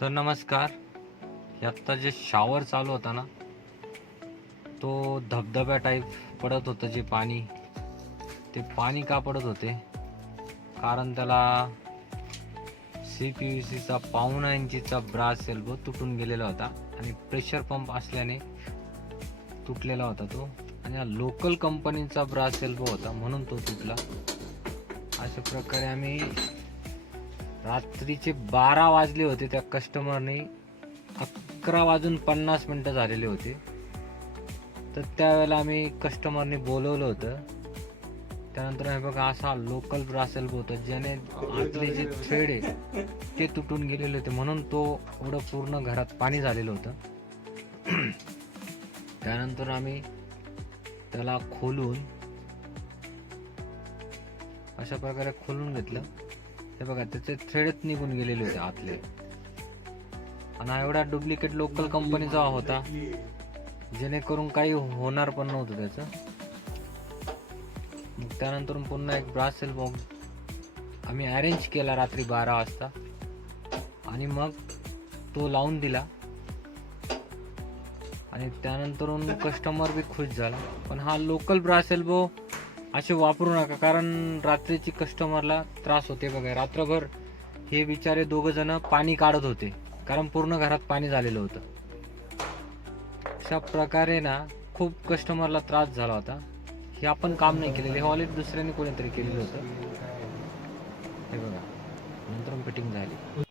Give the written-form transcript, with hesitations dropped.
तर नमस्कार. हे आत्ता जे शॉवर चालू होता ना, तो धबधब्या टाईप पडत होतं जे पाणी. ते पाणी का पडत होते? कारण त्याला CPVCचा 1.5 इंचीचा ब्रास एल्बो तुटून गेलेला होता आणि प्रेशर पंप असल्याने तुटलेला होता तो. आणि हा लोकल कंपनीचा ब्रास एल्बो होता म्हणून तो तुटला. अशा प्रकारे आम्ही रात्रीचे 12 वाजले होते. त्या कस्टमरने 11:50 झालेले होते. तर त्यावेळेला आम्ही कस्टमरने बोलवलं होतं. त्यानंतर हे बघा असा लोकल ब्रास एल्बो होता ज्याने आतले जे थ्रेड आहे ते तुटून गेलेले होते म्हणून तो एवढं पूर्ण घरात पाणी झालेलं होतं. त्यानंतर आम्ही त्याला खोलून अशा प्रकारे खोलून घेतलं. हे बघा त्याचे थ्रेडच निघून गेलेले होते आतले. आणि हा एवढा डुप्लिकेट लोकल कंपनीचा होता जेणेकरून काही होणार पण नव्हतं त्याचं. मग त्यानंतर पुन्हा एक ब्रास एल्बो आम्ही अरेंज केला रात्री 12 वाजता आणि मग तो लावून दिला. आणि त्यानंतर कस्टमर बी खुश झाला. पण हा लोकल ब्रास एल्बो असे वापरू नका, कारण रात्रीची कस्टमरला त्रास होते. बघा रात्रभर हे बिचारे दोघ जण पाणी काढत होते कारण पूर्ण घरात पाणी झालेलं होतं. अशा प्रकारे ना खूप कस्टमरला त्रास झाला होता. हे आपण काम नाही केलेलं, हे ऑलरेडी दुसऱ्याने कोणीतरी केलेलं होतं. हे बघा नंतर फिटिंग झाली.